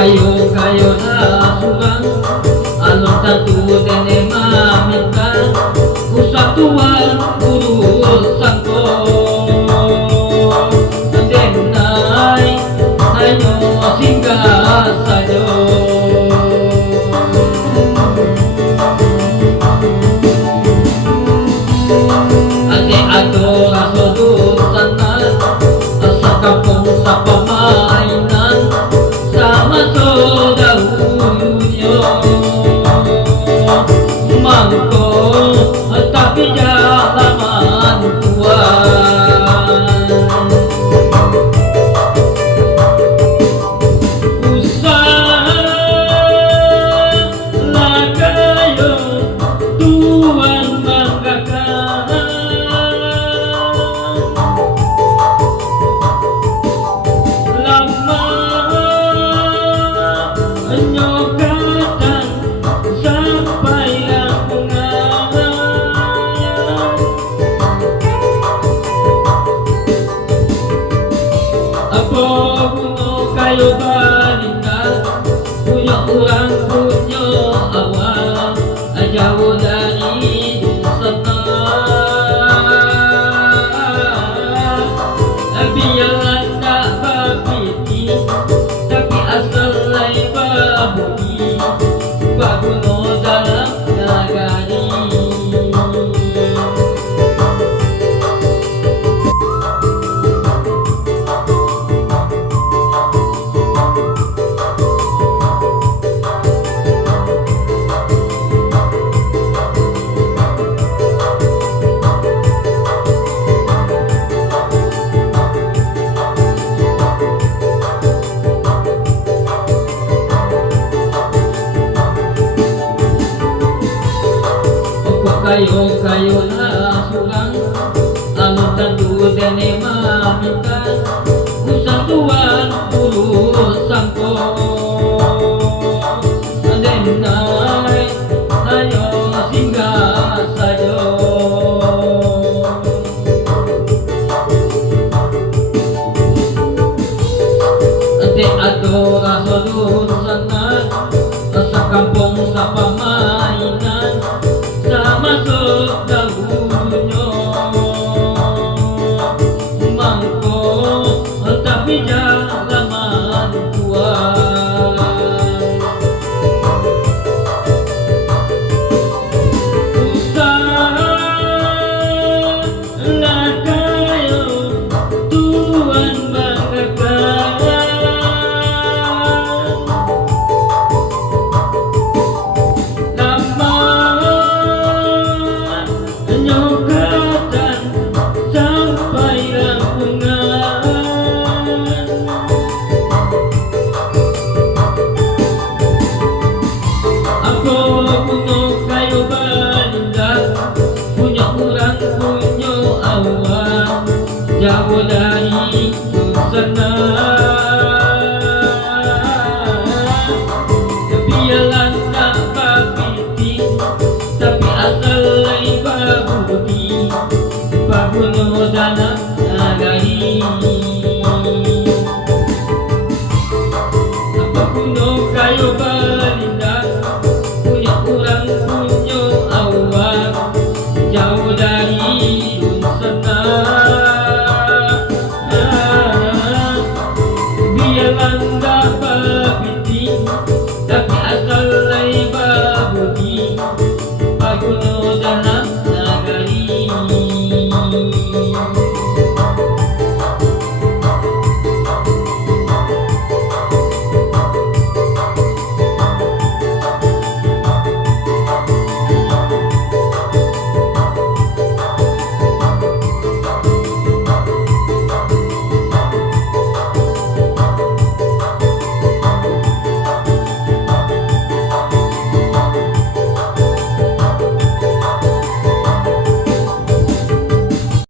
kayo na surang alon tatu dene maminta usatuan urusan ko denai hanyo singgah sajo ate ato raso sana sa kampung sa pamainan sama saudaraku mangko tapi jalaman tuan usaha kayo tuan banggakan lama nyokatan sampai rampungan apa puno kayo balita punya orang punya awal jauh dari sana biarlah tak berpiti tapi asal lain berbudi baguno dalam nagari kayo na surang alon tatu dene maminta usatuan urusan ko denai hanyo singgah sajo ate ato raso sana sa kampung sa pamainan sama saudaraku mangko tapi jalaman tuan usaha kayo tuan banggakan nyokatan sampai rampungan aku puno kayo balinda punya orang punya awal jauh dari sana biarlah tak berpiti tapi asal lain berbudi baguno dalam nagari